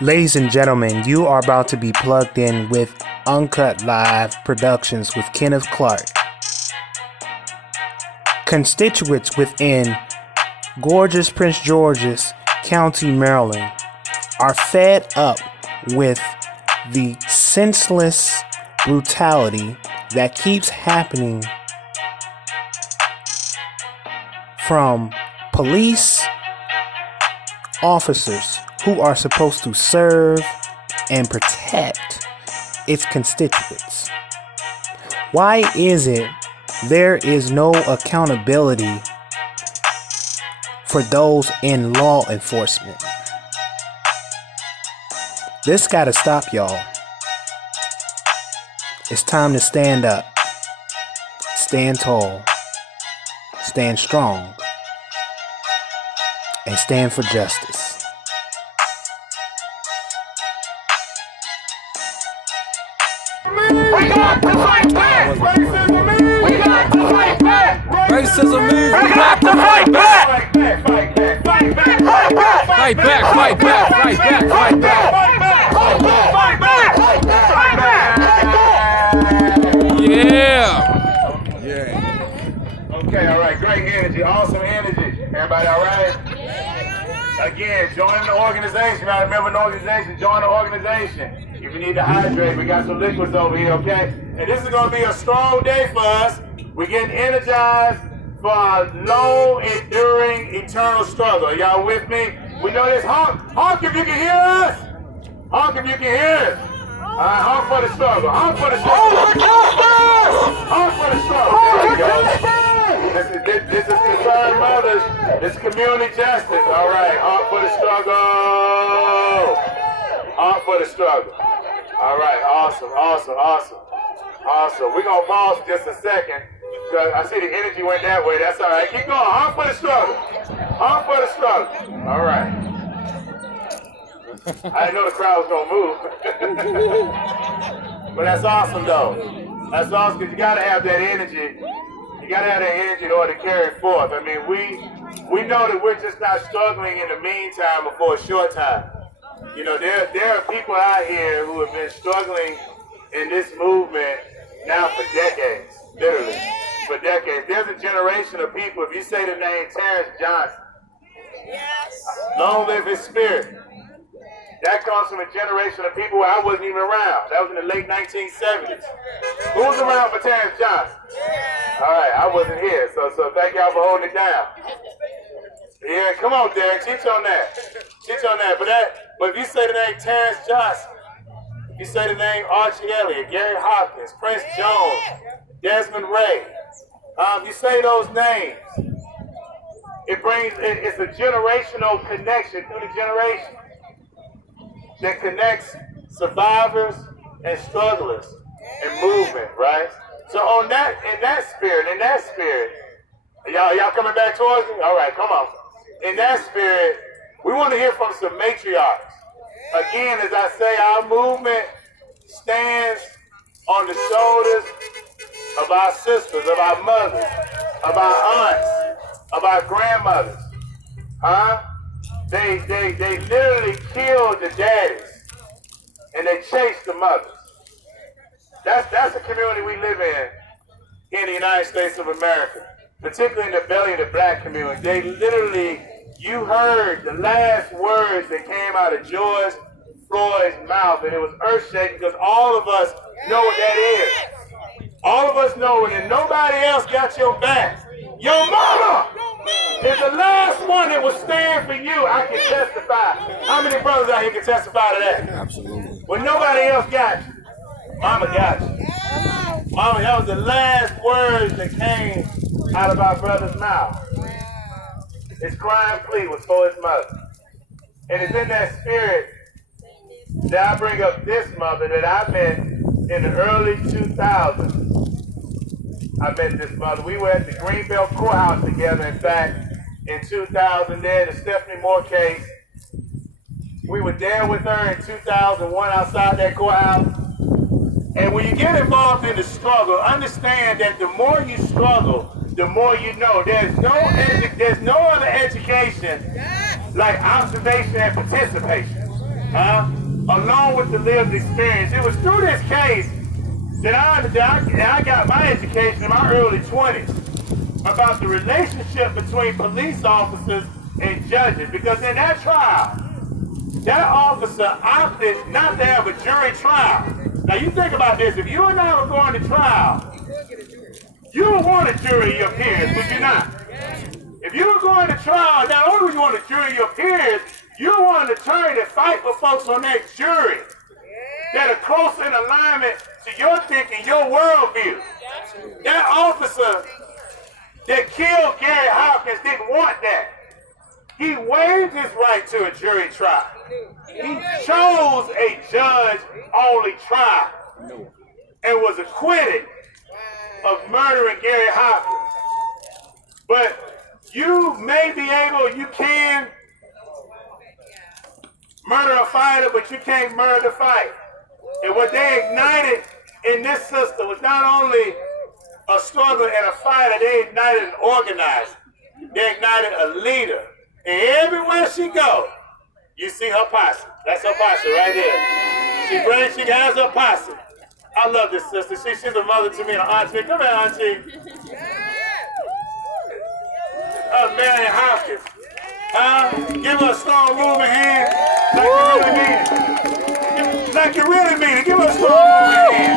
Ladies and gentlemen, you are about to be plugged in with Uncut Live Productions with Kenneth Clark. Constituents within gorgeous Prince George's County, Maryland, are fed up with the senseless brutality that keeps happening from police officers who are supposed to serve and protect its constituents. Why is it there is no accountability for those in law enforcement? This gotta stop, y'all. It's time to stand up, stand tall, stand strong, and stand for justice. We got to fight back! Racism is! We got to fight back! Racism is! We got to fight back! Fight back! Fight back! Fight back! Fight back! Fight back! Fight back! Fight back! Fight back! Fight back! Fight back! Fight back! Yeah! Yeah. Okay, all right. Great energy. Awesome energy. Everybody all right? Again, join the organization. You gotta remember the organization. Join the organization. If you need to hydrate, we got some liquids over here, okay? And this is gonna be a strong day for us. We're getting energized for a long, enduring, eternal struggle. Are y'all with me? We know this. Honk if you can hear us. Honk if you can hear us. All right, honk for the struggle. Honk for the struggle. Honk for the struggle. There you go. This is concerned mothers. This is community justice. All right, honk for the struggle. Honk for the struggle. All right, awesome. We're going to pause for just a second. Because I see the energy went that way. That's all right. Keep going. Honk for the struggle. Honk for the struggle. All right. I didn't know the crowd was going to move. But that's awesome, though. That's awesome because you got to have that energy. You got to have that energy in order to carry it forth. I mean, we know that we're just not struggling in the meantime or for a short time. You know, there are people out here who have been struggling in this movement now for decades, literally, for decades. There's a generation of people, if you say the name Terrence Johnson, long live his spirit. That comes from a generation of people where I wasn't even around. That was in the late 1970s. Who was around for Terrence Johnson? All right, I wasn't here, so thank y'all for holding it down. Yeah, come on, Derek, teach on that. Teach on that. But if you say the name Terrence Johnson, if you say the name Archie Elliott, Gary Hopkins, Prince Jones, Desmond Ray, you say those names, it's a generational connection through the generation that connects survivors and strugglers and movement, right? So in that spirit, y'all coming back towards me? All right, come on. In that spirit, we want to hear from some matriarchs. Again, as I say, our movement stands on the shoulders of our sisters, of our mothers, of our aunts, of our grandmothers. They literally killed the daddies and they chased the mothers. That's the community we live in the United States of America, particularly in the belly of the black community. They literally, you heard the last words that came out of George Floyd's mouth, and it was earth-shaking because all of us know what that is. All of us know it, and nobody else got your back. Your mama is the last one that will stand for you. I can testify. How many brothers out here can testify to that? Absolutely. When nobody else got you, mama got you. Mama, that was the last words that came out of our brother's mouth. His crying plea was for his mother. And it's in that spirit that I bring up this mother that I met in the early 2000s. I met this mother. We were at the Greenbelt Courthouse together, in fact, in 2000 there, the Stephanie Moore case. We were there with her in 2001 outside that courthouse. And when you get involved in the struggle, understand that the more you struggle, the more you know. There's no other education like observation and participation. along with the lived experience. It was through this case that I got my education in my early 20s about the relationship between police officers and judges. Because in that trial, that officer opted not to have a jury trial. Now you think about this, if you and I were going to trial, you would want a jury of your peers, would you not? If you were going to trial, not only would you want a jury of your peers, you want an attorney to fight for folks on that jury that are close in alignment to your thinking, your worldview. That officer that killed Gary Hopkins didn't want that. He waived his right to a jury trial. He chose a judge-only trial and was acquitted of murdering Gary Hopkins. But you may be able, you can murder a fighter, but you can't murder the fight. And what they ignited in this system was not only a struggle and a fighter, they ignited an organizer. They ignited a leader. And everywhere she goes, you see her posse. That's her posse right there. She has her posse. I love this sister. She's a mother to me and an auntie. Come here, auntie. Marion Hopkins. Give her a strong moving hand like you really mean it. Like you really mean it. Give her a strong moving hand.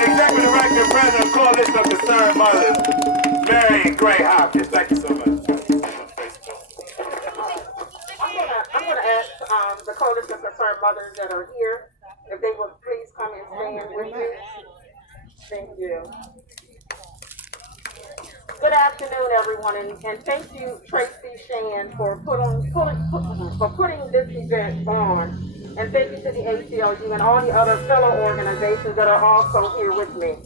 Executive Director and President of Coalition of Concerned Mothers, Marion Gray Hopkins. Thank you so much. I'm going to ask the Coalition of Concerned Mothers that are here if they would please come and stand with me. Thank you. Good afternoon, everyone, and thank you, Tracy Shan, for putting this event on, and thank you to the ACLU and all the other fellow organizations that are also here with me.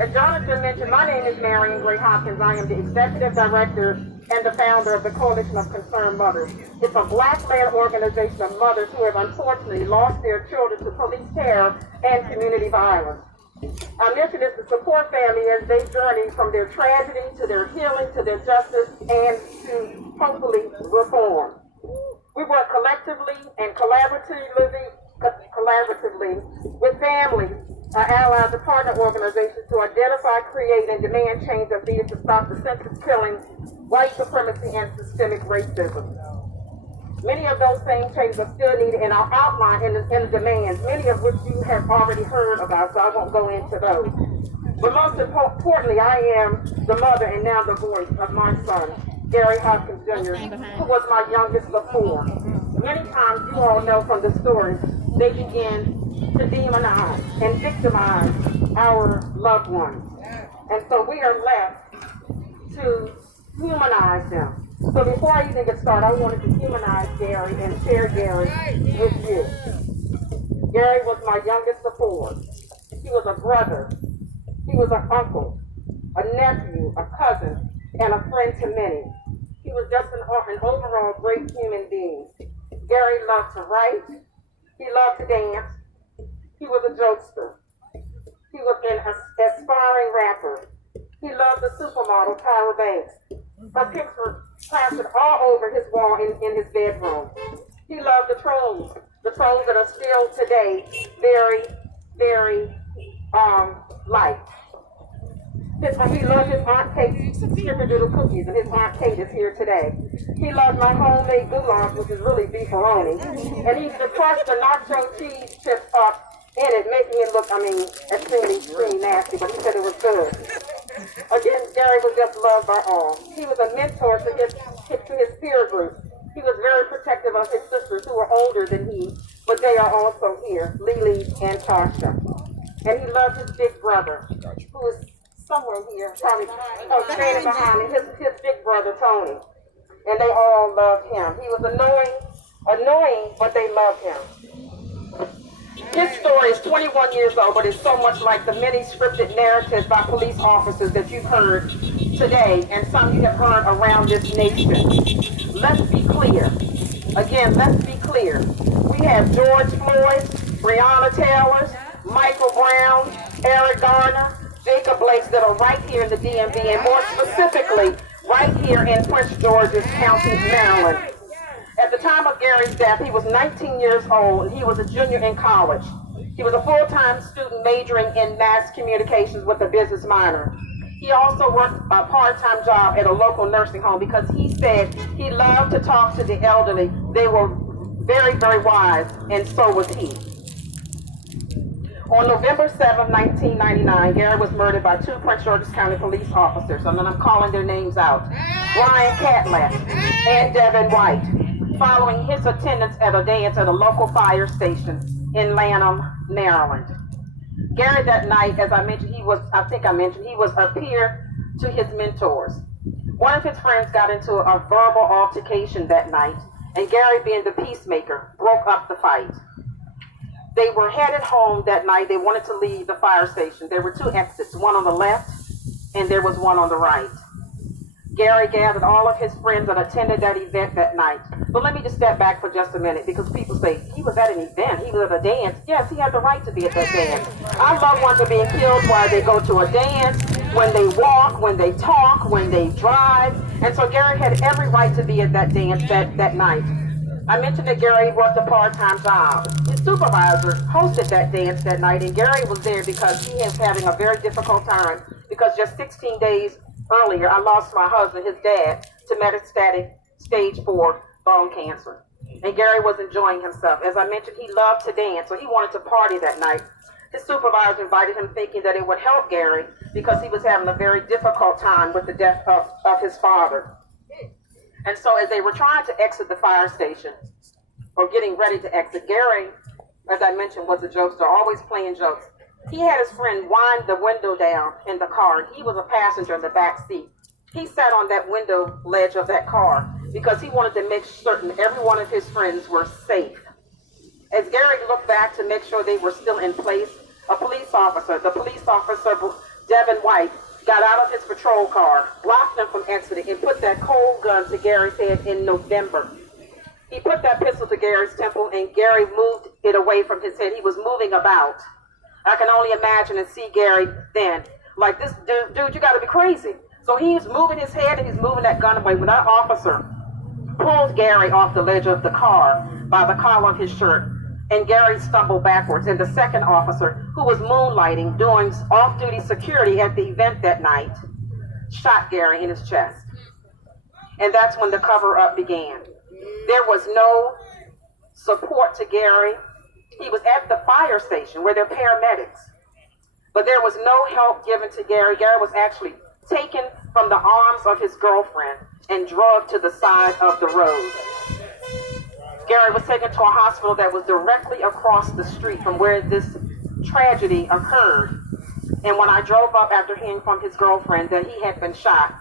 As Jonathan mentioned, my name is Marion Gray Hopkins. I am the Executive Director and the founder of the Coalition of Concerned Mothers. It's a Black-led organization of mothers who have unfortunately lost their children to police terror and community violence. Our mission is to support families as they journey from their tragedy to their healing, to their justice, and to hopefully reform. We work collectively and collaboratively with families, our allies, and partner organizations to identify, create, and demand change that's needed to stop the senseless killing, white supremacy, and systemic racism. Many of those same changes are still needed and are outlined in the demands, many of which you have already heard about, so I won't go into those. But most importantly, I am the mother and now the voice of my son, Gary Hopkins Jr., who was my youngest before. Many times, you all know from the stories, they begin to demonize and victimize our loved ones. And so we are left to humanize them. So before I even get started, I wanted to humanize Gary and share Gary with you. Gary was my youngest of four. He was a brother. He was an uncle, a nephew, a cousin, and a friend to many. He was just an overall great human being. Gary loved to write. He loved to dance. He was a jokester. He was an aspiring rapper. He loved the supermodel Tyra Banks. Her picture plastered all over his wall in his bedroom. He loved the trolls that are still today very, very liked. He loved his Aunt Kate's snickerdoodle cookies, and his Aunt Kate is here today. He loved my homemade goulash, which is really beefaroni, and he used to crush the nacho cheese chips up in it, making it look, extremely nasty, but he said it was good. Again, Gary was just loved by all. He was a mentor to his peer group. He was very protective of his sisters who were older than he, but they are also here, Lily and Tasha. And he loved his big brother, who is somewhere here, probably standing behind me, his big brother, Tony. And they all loved him. He was annoying, but they loved him. His story is 21 years old, but it's so much like the many scripted narratives by police officers that you've heard today, and some you have heard around this nation. Let's be clear. Again, let's be clear. We have George Floyd, Breonna Taylor, Michael Brown, Eric Garner, Jacob Blakes that are right here in the DMV, and more specifically, right here in Prince George's County, Maryland. At the time of Gary's death, he was 19 years old and he was a junior in college. He was a full-time student majoring in mass communications with a business minor. He also worked a part-time job at a local nursing home because he said he loved to talk to the elderly. They were very, very wise, and so was he. On November 7, 1999, Gary was murdered by two Prince George's County police officers, and I'm calling their names out. Brian Catlett and Devin White, following his attendance at a dance at a local fire station in Lanham, Maryland. Gary that night, as I mentioned, he was a peer to his mentors. One of his friends got into a verbal altercation that night, and Gary, being the peacemaker, broke up the fight. They were headed home that night. They wanted to leave the fire station. There were two exits, one on the left, and there was one on the right. Gary gathered all of his friends and attended that event that night. But let me just step back for just a minute, because people say, he was at an event, he was at a dance. Yes, he had the right to be at that dance. Our loved ones are being killed while they go to a dance, when they walk, when they talk, when they drive. And so Gary had every right to be at that dance that night. I mentioned that Gary worked a part-time job. His supervisor hosted that dance that night, and Gary was there because he was having a very difficult time, because just 16 days earlier, I lost my husband, his dad, to metastatic stage 4 bone cancer. And Gary was enjoying himself. As I mentioned, he loved to dance, so he wanted to party that night. His supervisor invited him thinking that it would help Gary because he was having a very difficult time with the death of his father. And so as they were trying to exit the fire station, or getting ready to exit, Gary, as I mentioned, was a jokester, always playing jokes. He had his friend wind the window down in the car. He was a passenger in the back seat. He sat on that window ledge of that car because he wanted to make certain every one of his friends were safe. As Gary looked back to make sure they were still in place, the police officer, Devin White, got out of his patrol car, blocked him from exiting, and put that cold gun to Gary's head in November. He put that pistol to Gary's temple, and Gary moved it away from his head. He was moving about. I can only imagine and see Gary then. Like, this dude, you gotta be crazy. So he's moving his head and he's moving that gun away. When that officer pulled Gary off the ledge of the car by the collar of his shirt, and Gary stumbled backwards, and the second officer, who was moonlighting, doing off-duty security at the event that night, shot Gary in his chest. And that's when the cover-up began. There was no support to Gary. He was at the fire station where they're paramedics. But there was no help given to Gary. Gary was actually taken from the arms of his girlfriend and drugged to the side of the road. Gary was taken to a hospital that was directly across the street from where this tragedy occurred. And when I drove up after hearing from his girlfriend that he had been shot,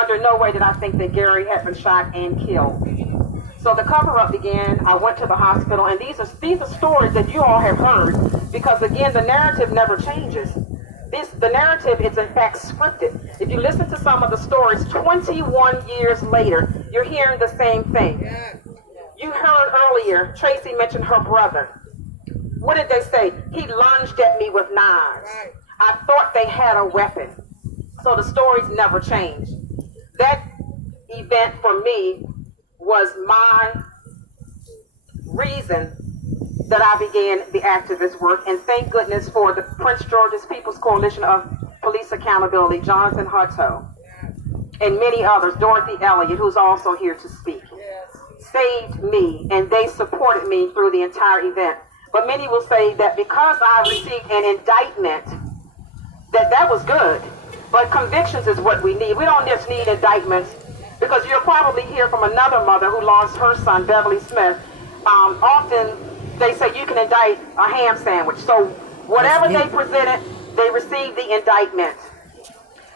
under no way did I think that Gary had been shot and killed. So the cover-up began. I went to the hospital, and these are stories that you all have heard, because again, the narrative never changes. The narrative is in fact scripted. If you listen to some of the stories 21 years later, you're hearing the same thing. You heard earlier, Tracy mentioned her brother. What did they say? He lunged at me with knives. I thought they had a weapon. So the stories never change. That event for me was my reason that I began the activist work, and thank goodness for the Prince George's People's Coalition of Police Accountability, Jonathan Hutto, and many others, Dorothy Elliott, who's also here to speak, saved me, and they supported me through the entire event. But many will say that because I received an indictment, that was good, but convictions is what we need. We don't just need indictments, because you'll probably hear from another mother who lost her son, Beverly Smith. Often they say you can indict a ham sandwich. So whatever they presented, they received the indictment.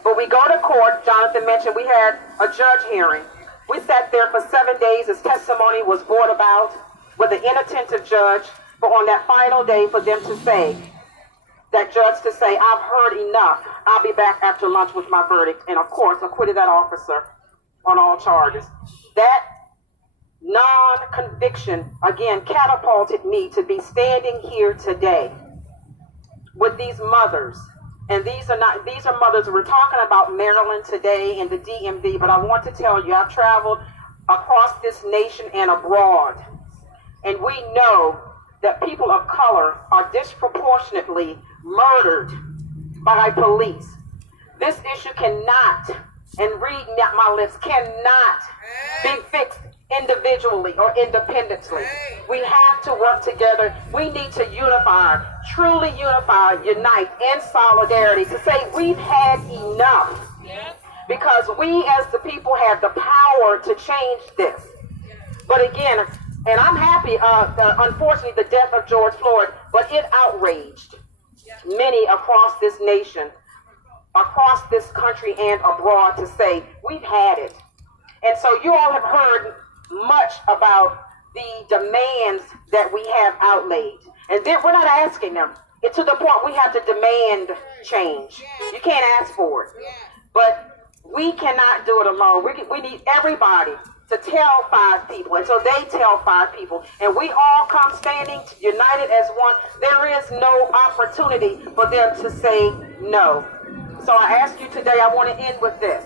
But we go to court. Jonathan mentioned we had a judge hearing. We sat there for 7 days. His testimony was brought about with an inattentive judge. But on that final day, for them to say, that judge to say, I've heard enough. I'll be back after lunch with my verdict. And of course, acquitted that officer on all charges. That non-conviction, again, catapulted me to be standing here today with these mothers. And these are mothers. We're talking about Maryland today and the DMV, but I want to tell you, I've traveled across this nation and abroad. And we know that people of color are disproportionately murdered by police. This issue cannot, and read my lips, cannot be fixed individually or independently. We have to work together. We need to unify, truly unify, unite in solidarity to say we've had enough. Because we as the people have the power to change this. But again, and I'm happy, unfortunately, the death of George Floyd, but it outraged many across this nation, across this country and abroad to say, we've had it. And so you all have heard much about the demands that we have outlaid. And then we're not asking them. It's to the point we have to demand change. You can't ask for it. But we cannot do it alone. We need everybody to tell 5 people, and so they tell 5 people, and we all come standing united as one. There is no opportunity for them to say no. So I ask you today, I want to end with this.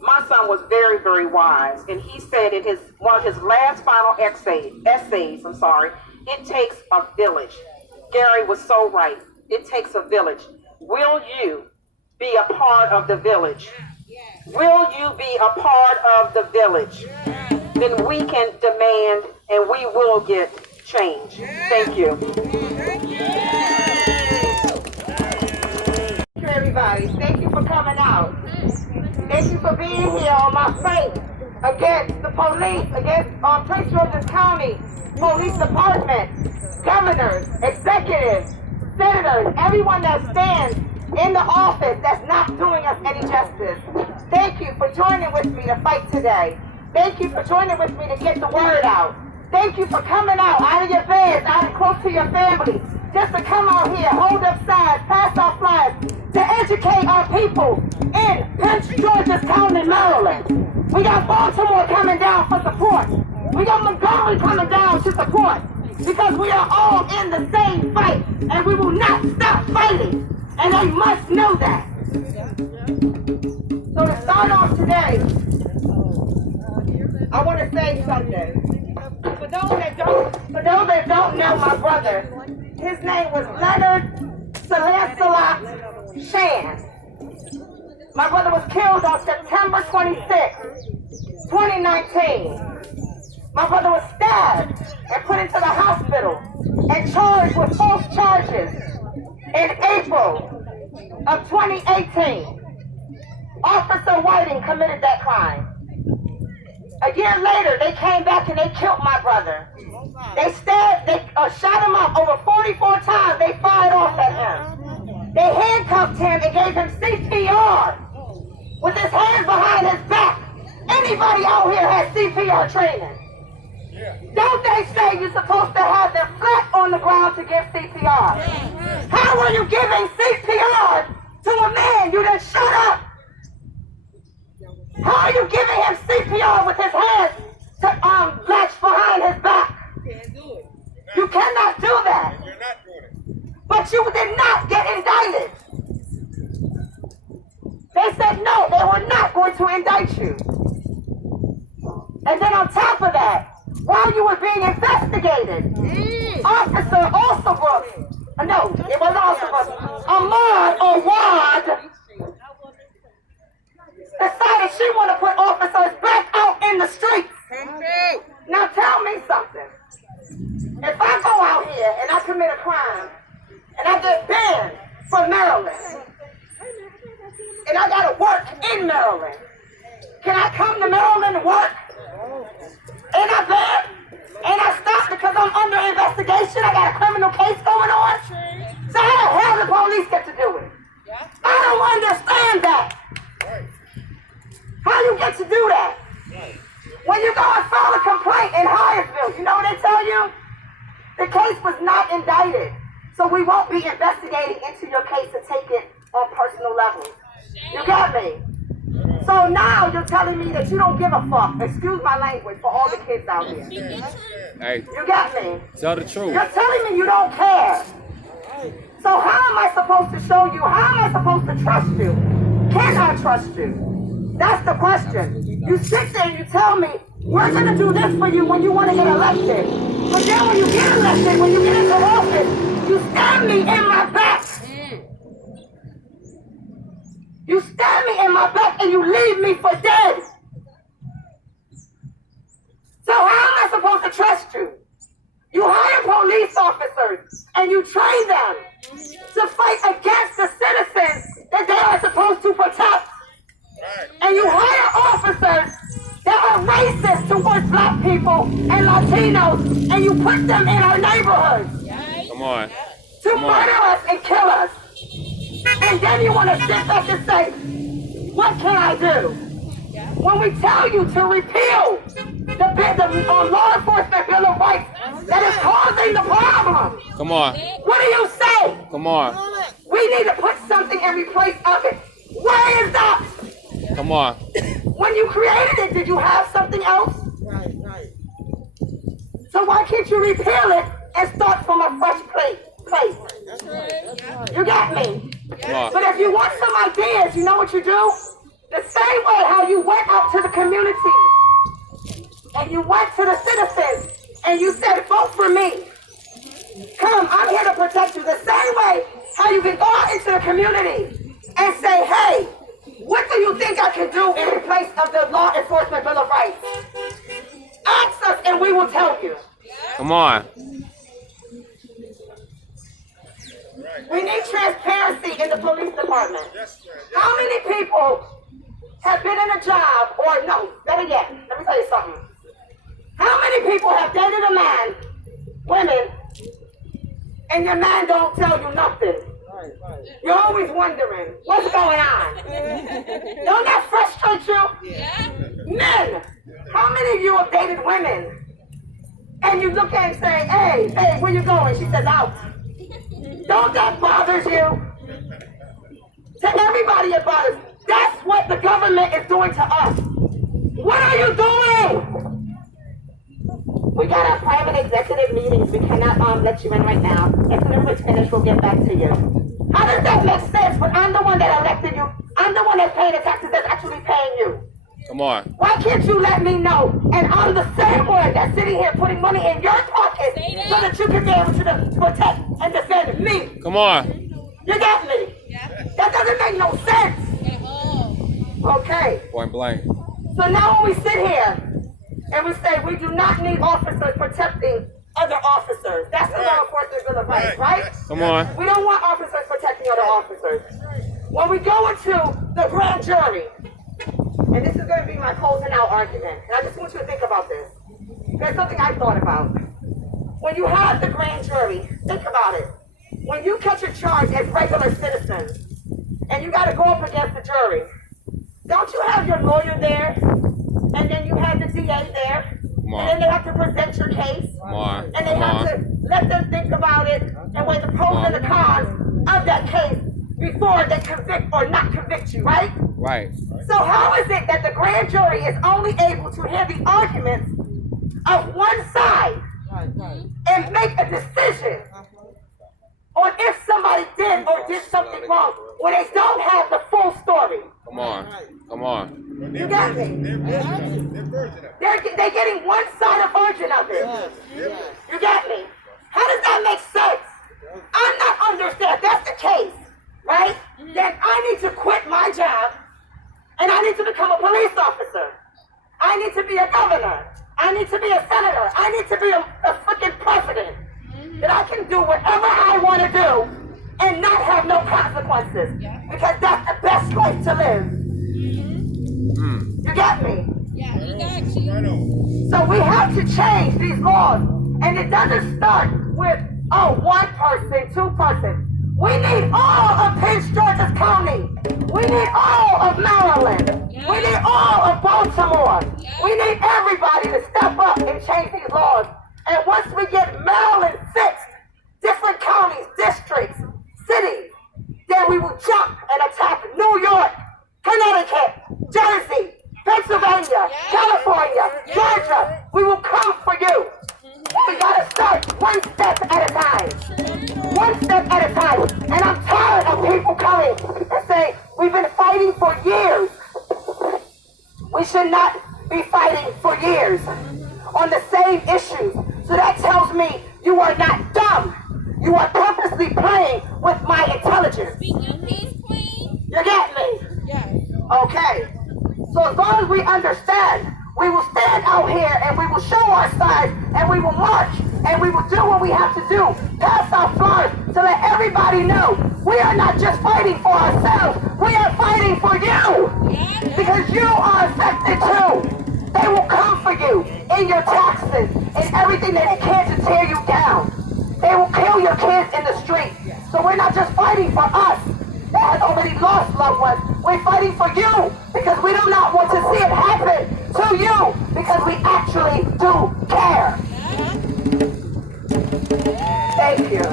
My son was very, very wise, and he said in one of his last final essays, it takes a village. Gary was so right. It takes a village. Will you be a part of the village? Will you be a part of the village? Then we can demand and we will get change. Thank you. Thank you, everybody. Thank you for coming out. Thank you for being here on my fight against the police, against Prince George's County Police Department, governors, executives, senators, everyone that stands in the office that's not doing us any justice. Thank you for joining with me to fight today. Thank you for joining with me to get the word out. Thank you for coming out of your beds, out and close to your family, just to come out here, hold up signs, pass out flyers, to educate our people in Prince George's County, Maryland. We got Baltimore coming down for support. We got Montgomery coming down to support, because we are all in the same fight, and we will not stop fighting. And they must know that. So to start off today, I want to say something. For those that don't know my brother, his name was Leonard Celestalot Shan. My brother was killed on September 26, 2019. My brother was stabbed and put into the hospital and charged with false charges in April of 2018. Officer Whiting committed that crime. A year later, they came back and they killed my brother. They shot him up over 44 times. They fired off at him. They handcuffed him and gave him CPR with his hands behind his back. Anybody out here has CPR training. Don't they say you're supposed to have them flat on the ground to give CPR? How are you giving CPR to a man you done shut up? How are you giving him CPR with his hands latched behind his back? You cannot do that. But you did not get indicted. They said no, they were not going to indict you. And then on top of that, while you were being investigated, Officer Alsabrook, no, it wasn't Alsabrook, Ahmad Awad decided she want to put officers back out in the streets. Now tell me something. If I go out here and I commit a crime and I get banned from Maryland and I gotta work in Maryland, can I come to Maryland and work? And I banned? And I stopped because I'm under investigation? I got a criminal case going on? So how the hell the police get to do it? I don't understand that. How you get to do that? When you go and file a complaint in Hyattsville, you know what they tell you? The case was not indicted. So we won't be investigating into your case to take it on personal levels. You got me? So now you're telling me that you don't give a fuck. Excuse my language for all the kids out here. Hey, You got me? tell the truth. You're telling me you don't care. So how am I supposed to show you? How am I supposed to trust you? Can I trust you? That's the question. You sit there and you tell me We're gonna do this for you when you want to get elected. But then when you get elected, when you get into office, you stab me in my back. You stab me in my back and you leave me for dead. So how am I supposed to trust you? You hire police officers and you train them to fight against the citizens that they are supposed to protect. And you hire officers that are racist towards black people and Latinos, and you put them in our neighborhoods Come on. to murder us and kill us. And then you want to sit back and say, what can I do? When we tell you to repeal the law enforcement bill of rights that is causing the problem. Come on. What do you say? Come on. We need to put something in replace of it. Where is that? Come on. When you created it, did you have something else? Right. So why can't you repeal it and start from a fresh place? That's right. You got me? Come on. But if you want some ideas, you know what you do? The same way how you went out to the community and you went to the citizens and you said, vote for me. Come, I'm here to protect you. The same way how you can go out into the community and say, hey, what do you think I can do in replace of the law enforcement bill of rights? Ask us and we will tell you. Come on. We need transparency in the police department. How many people have been in a job, or no, better yet, let me tell you something. How many people have dated a man, women, and your man don't tell you nothing? You're always wondering, what's going on? Don't that frustrate you? Yeah. Men, how many of you have dated women? And you look at her and say, hey, where you going? She says, out. Don't that bothers you? To everybody it bothers. That's what the government is doing to us. What are you doing? We got our private executive meetings. We cannot let you in right now. As soon as we're finished, we'll get back to you. How does that make sense when I'm the one that elected you? I'm the one that's paying the taxes that's actually paying you. Come on. Why can't you let me know? And I'm the same one that's sitting here putting money in your pocket so that you can be able to protect and defend me. Come on. You got me? That doesn't make no sense. Okay. Point blank. So now when we sit here and we say we do not need officers protecting other officers, that's the law enforcement bill of rights, right? Come on. We don't want officers protecting other officers. When we go into the grand jury, and this is going to be my closing out argument, and I just want you to think about this. There's something I thought about. When you have the grand jury, think about it. When you catch a charge as regular citizens, and you got to go up against the jury, don't you have your lawyer there, and then you have the DA there, and then they have to present your case, and they have to let them think about it and weigh the pros and the cons of that case before they convict or not convict you, right? Right. So how is it that the grand jury is only able to hear the arguments of one side and make a decision on if somebody did or did something wrong when they don't have the full story? Come on. Come on. You got me? They're getting one side of version of it. You got me? How does that make sense? I'm not understanding. If that's the case, right? Then I need to quit my job and I need to become a police officer. I need to be a governor. I need to be a senator. I need to be a freaking president. That I can do whatever I want to do and not have no consequences. Because that's the best life to live. You get me? Yeah, he got you. So we have to change these laws. And it doesn't start with, one person, two person. We need all of Prince George's County. We need all of Maryland. We need all of Baltimore. We need everybody to step up and change these laws. And once we get Maryland fixed, different counties, districts, cities, then we will jump and attack New York, Connecticut, Jersey, Pennsylvania, California, Georgia. We will come for you. We gotta start one step at a time. One step at a time. And I'm tired of people coming and saying, we've been fighting for years. We should not be fighting for years on the same issues. So that tells me you are not dumb. You are purposely playing with my intelligence. Speak your piece, queen. You get me? Yes. Okay. So as long as we understand, we will stand out here and we will show our side and we will march and we will do what we have to do. Pass our flyers to let everybody know we are not just fighting for ourselves, we are fighting for you. Because you are affected too. They will come for you in your taxes and everything that they can to tear you down. They will kill your kids in the street. So we're not just fighting for us that has already lost loved ones. We're fighting for you because we do not want to see it happen to you because we actually do care. Thank you.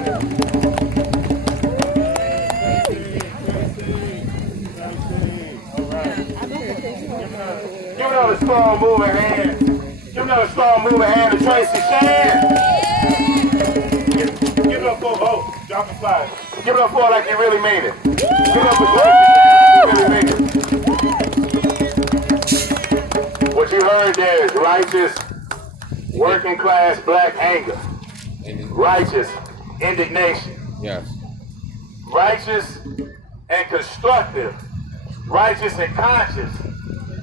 Give another strong moving hand. Give another strong moving hand to Tracy Shan. Give it up for both. Drop the slide. Give it up for her like you really mean it. Give it up for Tracy Shan like you really mean it. What you heard there is righteous, working class black anger. Righteous indignation. Yes. Righteous and constructive. Righteous and conscious.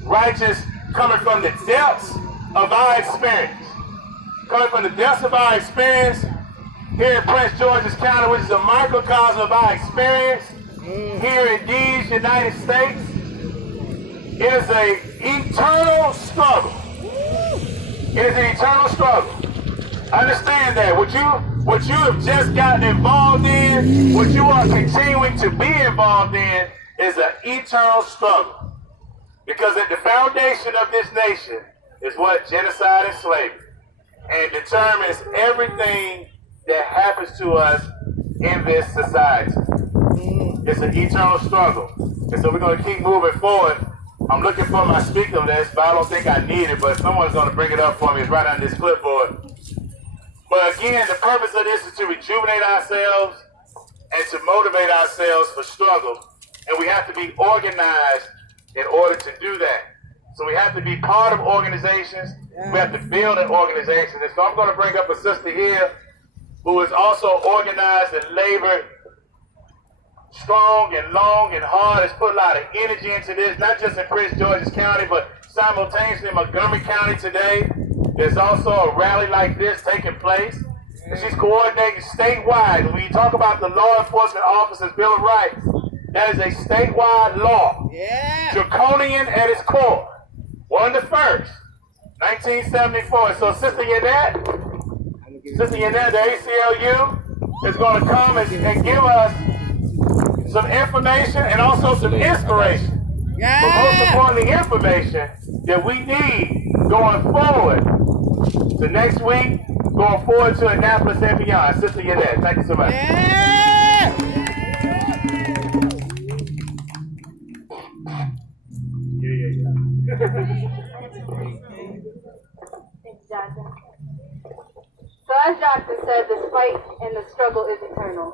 Righteous coming from the depths of our experience. Coming from the depths of our experience here in Prince George's County, which is a microcosm of our experience here in these United States. It is an eternal struggle. It is an eternal struggle. Understand that. What you have just gotten involved in, what you are continuing to be involved in, is an eternal struggle. Because at the foundation of this nation is what? Genocide and slavery. And determines everything that happens to us in this society. It's an eternal struggle. And so we're going to keep moving forward. I'm looking for my speaker list, but I don't think I need it, but someone's going to bring it up for me. It's right on this clipboard. But again, the purpose of this is to rejuvenate ourselves and to motivate ourselves for struggle. And we have to be organized in order to do that. So we have to be part of organizations. We have to build an organization. And so I'm going to bring up a sister here who is also organized and labored strong and long and hard, has put a lot of energy into this, not just in Prince George's County, but simultaneously in Montgomery County today. There's also a rally like this taking place. And she's coordinating statewide. When you talk about the law enforcement officers' Bill of Rights, that is a statewide law. Draconian at its core. One of the first. 1974. So Sister Yannette, the ACLU, is going to come and give us some information and also some inspiration. But most importantly, information that we need going forward to next week, going forward to Annapolis and beyond. Sister Yannette, thank you so much. So as Johnson said, the fight and the struggle is eternal.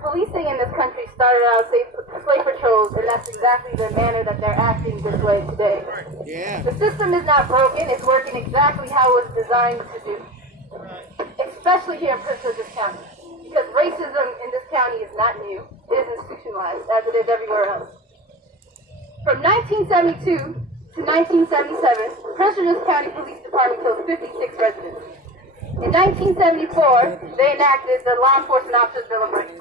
Policing in this country started out slave patrols, and that's exactly the manner that they're acting this way today. The system is not broken, it's working exactly how it was designed to do. Especially here in Prince George's County. Because racism in this county is not new, it is institutionalized, as it is everywhere else. From 1972 to 1977, Prince George's County Police Department killed 56 residents. In 1974, they enacted the Law Enforcement Officers' Bill of Rights.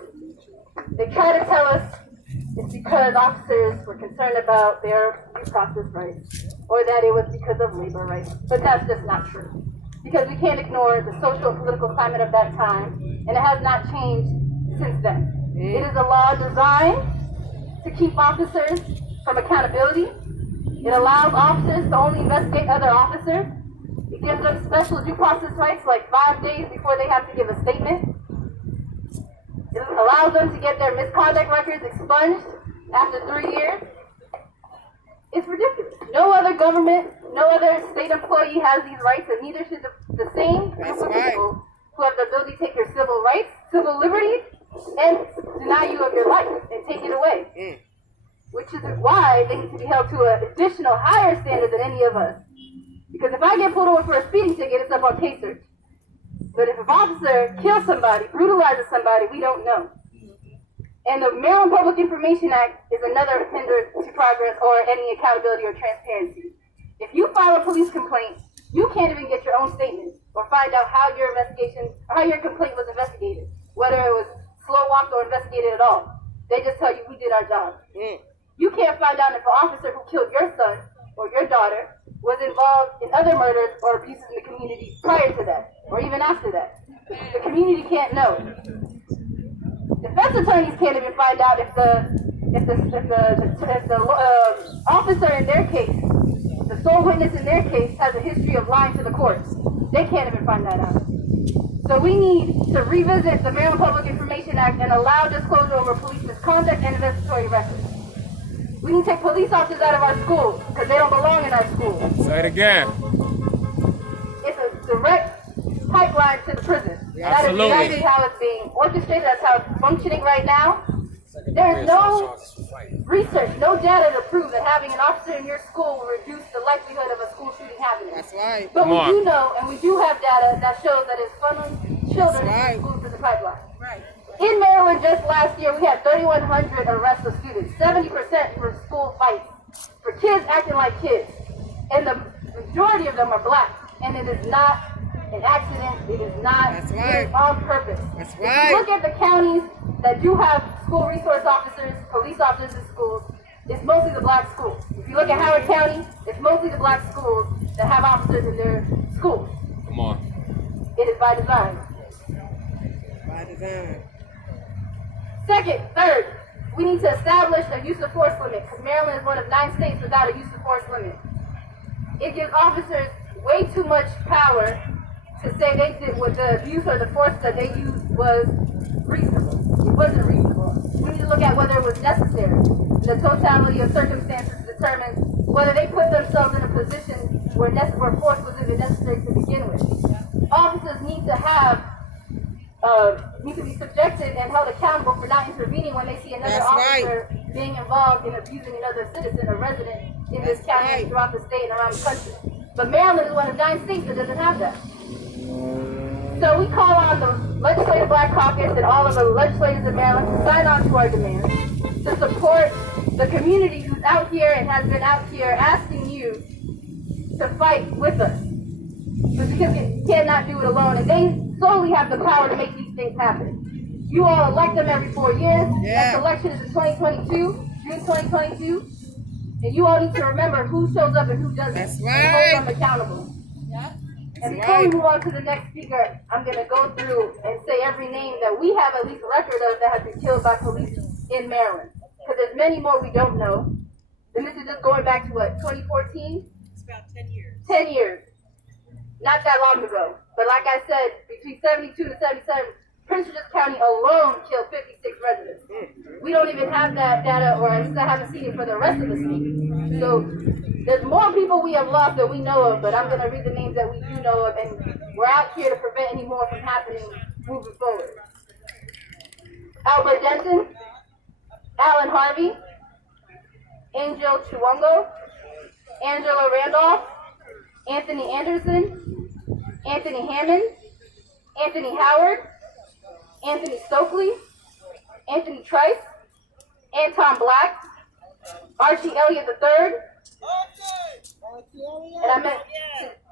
They try to tell us it's because officers were concerned about their due process rights, or that it was because of labor rights, but that's just not true. Because we can't ignore the social and political climate of that time, and it has not changed since then. It is a law designed to keep officers from accountability. It allows officers to only investigate other officers. It gives them special due process rights, like 5 days before they have to give a statement. It allows them to get their misconduct records expunged after 3 years. It's ridiculous. No other government, no other state employee has these rights, and neither should the same group of people who have the ability to take your civil rights, civil liberties, and deny you of your life and take it away. which is why they need to be held to an additional higher standard than any of us. Because if I get pulled over for a speeding ticket, it's up on case search. But if an officer kills somebody, brutalizes somebody, we don't know. And the Maryland Public Information Act is another hinder to progress or any accountability or transparency. If you file a police complaint, you can't even get your own statement or find out how your investigation or how your complaint was investigated, whether it was slow walked or investigated at all. They just tell you we did our job. You can't find out if an officer who killed your son or your daughter was involved in other murders or abuses in the community prior to that, or even after that. The community can't know. Defense attorneys can't even find out if the officer in their case, the sole witness in their case, has a history of lying to the courts. They can't even find that out. So we need to revisit the Maryland Public Information Act and allow disclosure over police misconduct and investigatory records. We need to take police officers out of our schools because they don't belong in our schools. Say it again. It's a direct pipeline to the prison. Absolutely. That is exactly how it's being orchestrated. That's how it's functioning right now. There is no research, no data to prove that having an officer in your school will reduce the likelihood of a school shooting happening. That's right. But Come we on. do know, and we do have data that shows that it's funneling children into schools through the pipeline. Right. In Maryland, just last year, we had 3,100 arrests of students, 70% for school fights, for kids acting like kids. And the majority of them are black. And it is not an accident. It is not. That's It right. is on purpose. That's If right. you look at the counties that do have school resource officers, police officers in schools, it's mostly the black schools. If you look at Howard County, it's mostly the black schools that have officers in their schools. Come on. It is by design. By design. Second, third, we need to establish a use of force limit because Maryland is one of 9 states without a use of force limit. It gives officers way too much power to say they did what the abuse or the force that they used was reasonable. It wasn't reasonable. We need to look at whether it was necessary. The totality of circumstances determines whether they put themselves in a position where force was even necessary to begin with. Officers need to be subjected and held accountable for not intervening when they see another That's officer being involved in abusing another citizen or resident in this That's county right. and throughout the state and around the country. But Maryland is one of 9 states that doesn't have that. So we call on the Legislative Black Caucus and all of the legislators in Maryland to sign on to our demands, to support the community who's out here and has been out here asking you to fight with us. But because you cannot do it alone, and they solely have the power to make these things happen. You all elect them every 4 years. Yeah. Next election is in 2022, June 2022. And you all need to remember who shows up and who doesn't. That's And right. hold them accountable. And That's before we right. move on to the next speaker, I'm going to go through and say every name that we have at least a record of that has been killed by police in Maryland. Because there's many more we don't know. And this is just going back to what, 2014? It's about 10 years. 10 years. Not that long ago. But like I said, between 72 to 77, Prince George's County alone killed 56 residents. We don't even have that data, or at least I haven't seen it for the rest of the state. So there's more people we have lost than we know of, but I'm going to read the names that we do know of, and we're out here to prevent any more from happening moving forward. Albert Denton, Alan Harvey, Angel Chiwongo, Angela Randolph, Anthony Anderson, Anthony Hammond, Anthony Howard, Anthony Stokely, Anthony Trice, Anton Black, Archie Elliott III, and I meant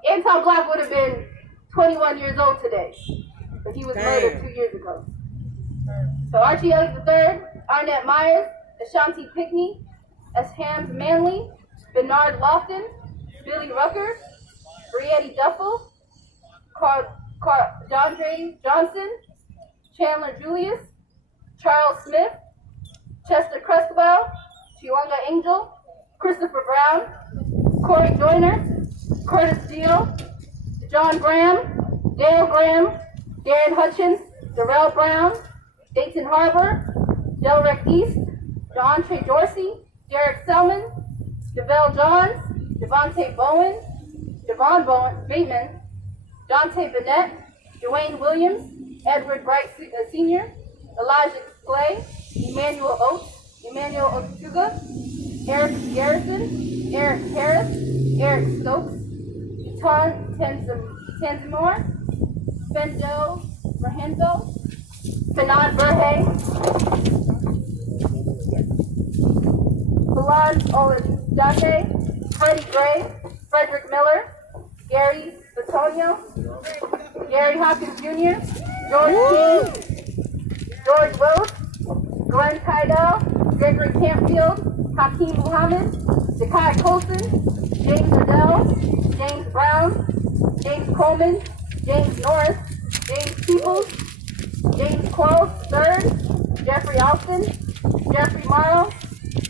Anton Black would have been 21 years old today, but he was murdered 2 years ago. So Archie Elliott III, Arnett Myers, Ashanti Pickney, Hams Manley, Bernard Lofton, Billy Rucker, Briette Duffel, Dondre Johnson, Chandler Julius, Charles Smith, Chester Crestwell, Chiwanga Angel, Christopher Brown, Corey Joyner, Curtis Deal, John Graham, Dale Graham, Darren Hutchins, Darrell Brown, Dayton Harbor, Delrick East, DeAndre Dorsey, Derek Selman, DeVell Johns, Devontae Bowen, Devon Bateman, Dante Bennett, Dwayne Williams, Edward Bright Sr., Elijah Clay, Emmanuel Oates, Emmanuel Otuga, Eric Garrison, Eric Harris, Eric Stokes, Tar Tanzimore, Benjo Rahenzo, Fanon Burhay, Bilal Olajate, Freddie Gray, Frederick Miller, Gary Batonio, Gary Hopkins Jr., George King, George Rose, Glenn Kydell, Gregory Campfield, Hakeem Muhammad, Zakai Colson, James Riddell, James Brown, James Coleman, James Norris, James Peoples, James Quarles III, Jeffrey Alston, Jeffrey Morrow,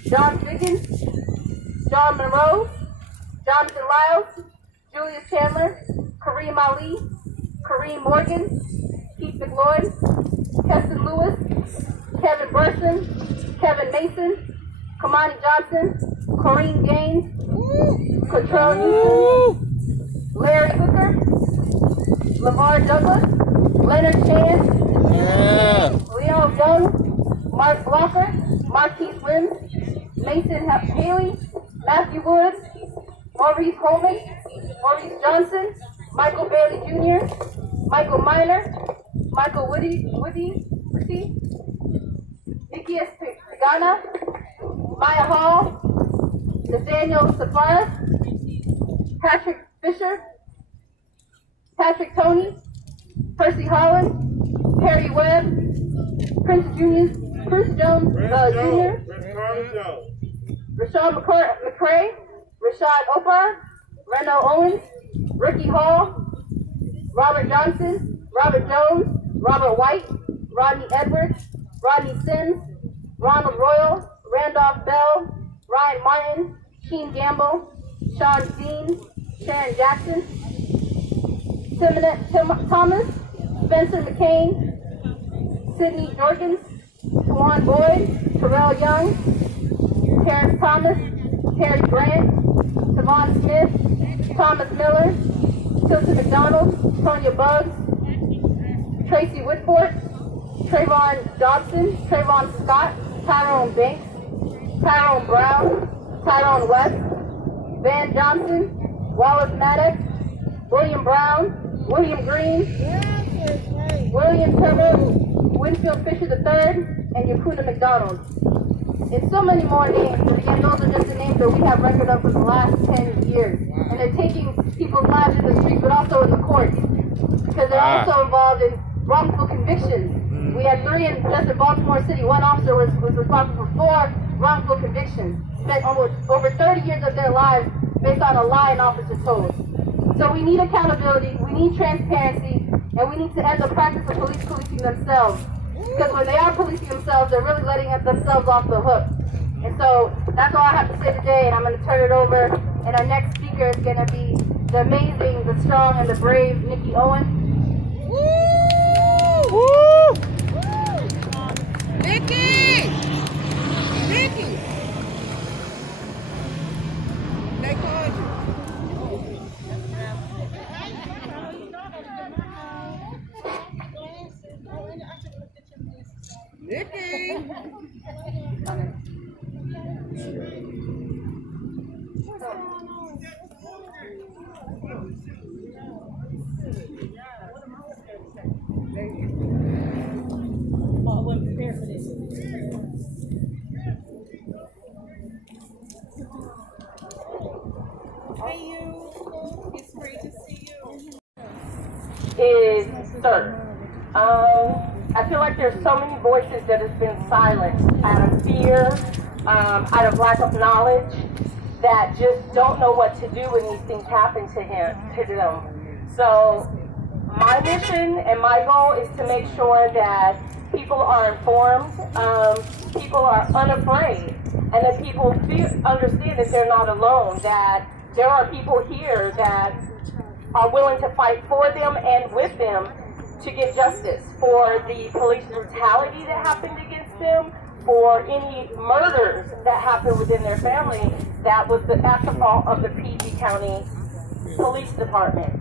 John Figgins, John Monroe, Jonathan Lyles, Julius Chandler, Kareem Ali, Kareem Morgan, Keith McLeod, Keston Lewis, Kevin Burson, Kevin Mason, Kamani Johnson, Corrine Gaines, Cottrell Newsom, Larry Hooker, Lamar Douglas, Leonard Chan, Leo Young, Mark Blocker, Marquise Wims, Mason Haley, Matthew Woods, Maurice Holman, Maurice Johnson, Michael Bailey Jr., Michael Miner, Michael Woody, Nikias Pagana, Maya Hall, Nathaniel Safaris, Patrick Fisher, Patrick Tony, Percy Holland, Perry Webb, Prince Jones Jr., Rashawn McCray, Rashad Opar, Reno Owens, Ricky Hall, Robert Johnson, Robert Jones, Robert White, Rodney Edwards, Rodney Sims, Ronald Royal, Randolph Bell, Ryan Martin, Sheen Gamble, Sean Dean, Sharon Jackson, Thomas, Spencer McCain, Sidney Jorgens, Tawan Boyd, Terrell Young, Terrence Thomas, Terry Grant, Tavon Smith, Thomas Miller, Tilton McDonald, Tonya Buggs, Tracy Whitford, Trayvon Dobson, Trayvon Scott, Tyrone Banks, Tyrone Brown, Tyrone West, Van Johnson, Wallace Maddox, William Brown, William Green, William Trevor, Winfield Fisher III, and Yakuna McDonald. And so many more names, but again, those are just the names that we have record of for the last 10 years. And they're taking people's lives in the streets, but also in the courts. Because they're also involved in wrongful convictions. We had 3 just in Baltimore City. One officer was responsible for 4 wrongful convictions. Spent almost over 30 years of their lives based on a lie an officer told. So we need accountability, we need transparency, and we need to end the practice of police policing themselves. Because when they are policing themselves, they're really letting themselves off the hook. And so that's all I have to say today, and I'm going to turn it over. And our next speaker is going to be the amazing, the strong, and the brave Nikki Owen. Woo! Woo! Nikki! Nikki! They called you. Nikki! Hey you, it's great to see you. Is served. I feel like there's so many voices that have been silenced out of fear, out of lack of knowledge, that just don't know what to do when these things happen to them. So my mission and my goal is to make sure that people are informed, people are unafraid, and that people understand that they're not alone, that there are people here that are willing to fight for them and with them to get justice for the police brutality that happened against them, for any murders that happened within their family that was at the fault of the PG County Police Department.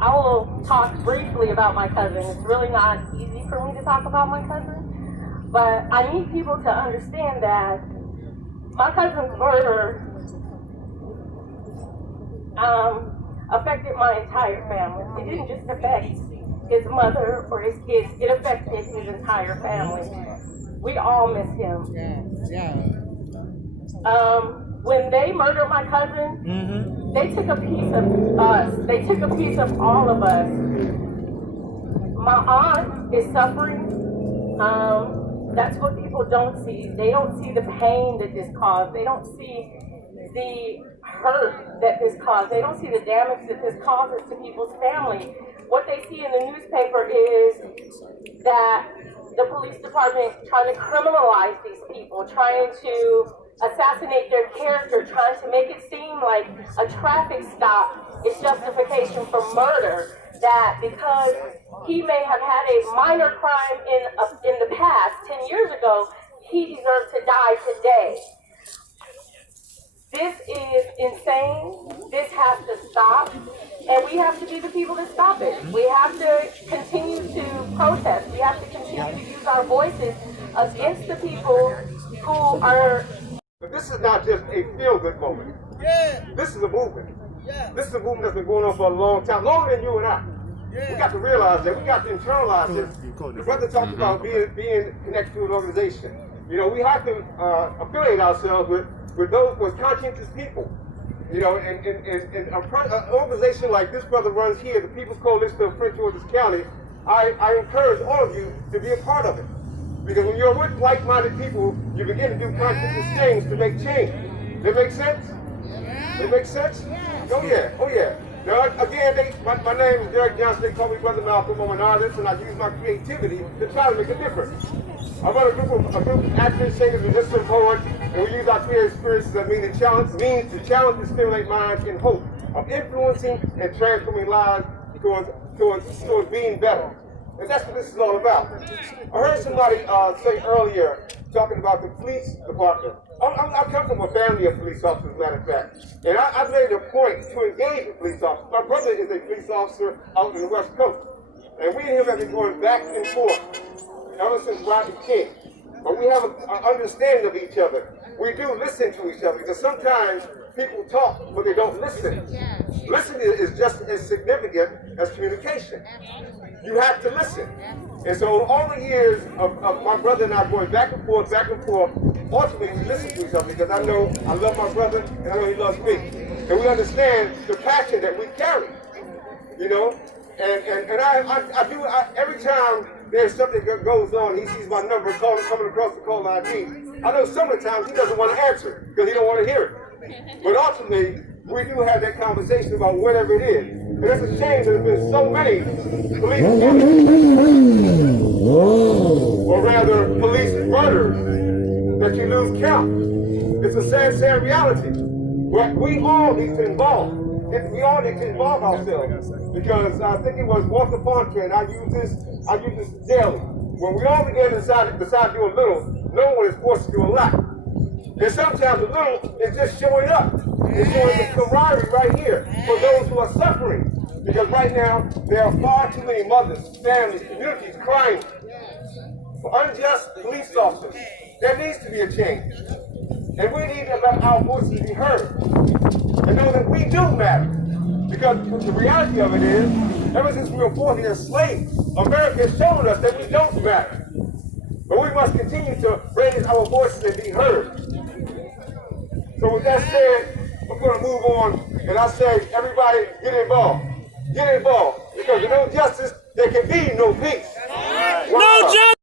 I will talk briefly about my cousin. It's really not easy for me to talk about my cousin. But I need people to understand that my cousin's murder affected my entire family. It didn't just affect his mother or his kids, it affected his entire family. We all miss him. When they murdered my cousin, they took a piece of us. They took a piece of all of us. My aunt is suffering. That's what people don't see. They don't see the pain that this caused. They don't see the hurt that this caused. They don't see the damage that this causes to people's family. What they see in the newspaper is that the police department trying to criminalize these people, trying to assassinate their character, trying to make it seem like a traffic stop is justification for murder. That because he may have had a minor crime in the past, 10 years ago, he deserves to die today. This is insane. This has to stop. And we have to be the people that stop it. We have to continue to protest. We have to continue to use our voices against the people who are... But this is not just a feel-good moment. This is a movement. This is a movement that's been going on for a long time, longer than you and I. We got to realize that. We got to internalize this. The brother talked about being connected to an organization. You know, we have to affiliate ourselves with conscientious people. You know, and an organization like this brother runs here, the People's Coalition of Prince George's County, I encourage all of you to be a part of it. Because when you're with like-minded people, you begin to do conscious things to make change. Does that make sense? Does it make sense? Oh yeah, oh yeah. Now again, my name is Derek Johnson. They call me Brother Malcolm. I'm an artist, and I use my creativity to try to make a difference. I run a group of actors, singers, musicians, poets, and we use our creative experiences as means to challenge and stimulate minds in hope of influencing and transforming lives towards being better. And that's what this is all about. I heard somebody say earlier, talking about the police department. I come from a family of police officers, as a matter of fact. And I made a point to engage with police officers. My brother is a police officer out in the West Coast. And we and him have been going back and forth ever since Rodney King. But we have an understanding of each other. We do listen to each other because sometimes people talk, but they don't listen. Listening is just as significant as communication. You have to listen. And so all the years of my brother and I going back and forth, ultimately we listen to each other because I know I love my brother and I know he loves me. And we understand the passion that we carry, you know? And I do, every time there's something that goes on, he sees my number coming across the call ID. I know some of the times he doesn't want to answer because he don't want to hear it. But ultimately, we do have that conversation about whatever it is. And it's a shame that there's been so many police shootings, or rather police murders, that you lose count. It's a sad reality. But we all need to involve. We all need to involve ourselves. Because I think it was Walter Fontaine, I use this daily. When we all begin to decide to do a little, no one is forced to do a lot. And sometimes a little is just showing up. It's showing the camaraderie right here for those who are suffering. Because right now, there are far too many mothers, families, communities crying for unjust police officers. There needs to be a change. And we need to let our voices be heard. And know that we do matter. Because the reality of it is, ever since we were born here as slaves, America has shown us that we don't matter. But we must continue to raise our voices and be heard. So with that said, I'm going to move on, and I say, everybody get involved. Get involved. Because with no justice, there can be no peace. No justice!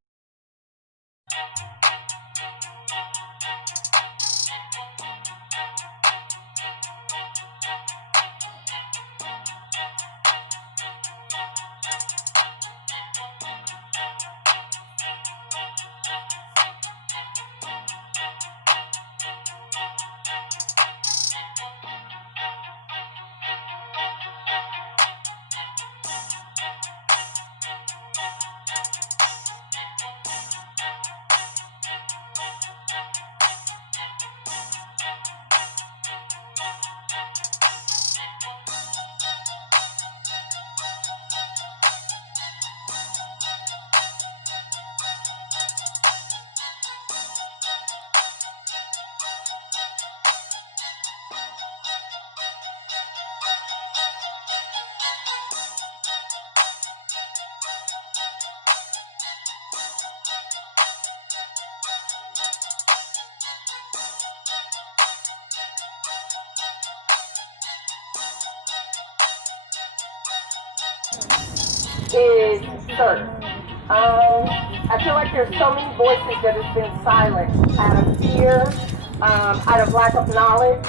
is served. I feel like there's so many voices that have been silenced out of fear, out of lack of knowledge,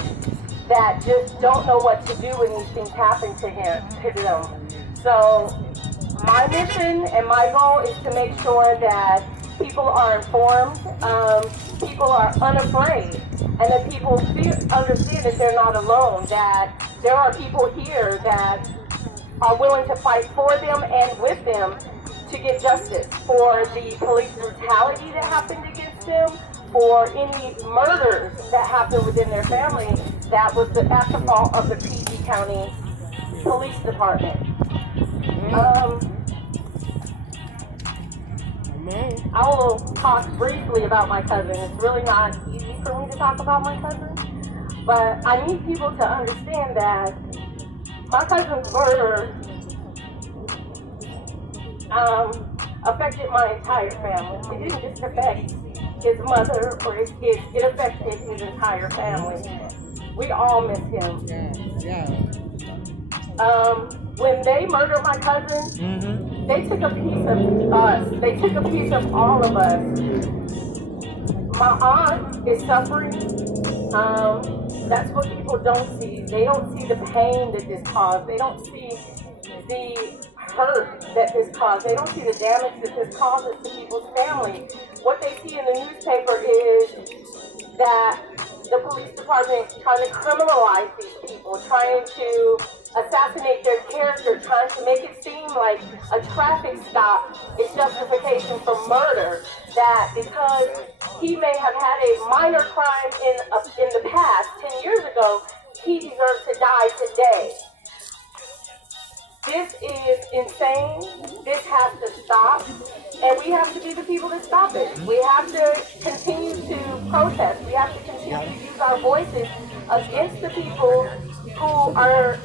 that just don't know what to do when these things happen to them. So my mission and my goal is to make sure that people are informed, people are unafraid, and that people understand that they're not alone, that there are people here that are willing to fight for them and with them to get justice for the police brutality that happened against them, for any murders that happened within their family that was at the fault of the PG County Police Department. I will talk briefly about my cousin. It's really not easy for me to talk about my cousin, but I need people to understand that my cousin's murder affected my entire family. It didn't just affect his mother, or it affected his entire family. We all miss him. When they murdered my cousin, they took a piece of us. They took a piece of all of us. My aunt is suffering. That's what people don't see. They don't see the pain that this caused. They don't see the hurt that this caused. They don't see the damage that this causes to people's family. What they see in the newspaper is that the police department trying to criminalize these people, trying to assassinate their character, trying to make it seem like a traffic stop is justification for murder, that because he may have had a minor crime in the past, 10 years ago, he deserves to die today. This is insane. This has to stop. And we have to be the people that stop it. We have to continue to protest. We have to continue to use our voices against the people who are...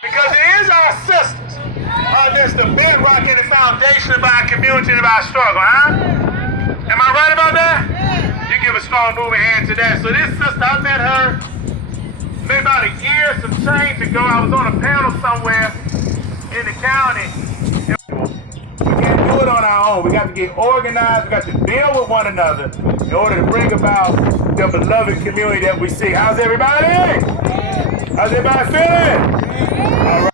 Because it is our sisters. That's the bedrock and the foundation of our community and of our struggle, huh? Am I right about that? You give a strong moving hand to that. So this sister, I met her maybe about a year, some change ago. I was on a panel somewhere in the county. We can't do it on our own. We got to get organized. We got to deal with one another in order to bring about the beloved community that we see. How's everybody? How's everybody feeling? All right.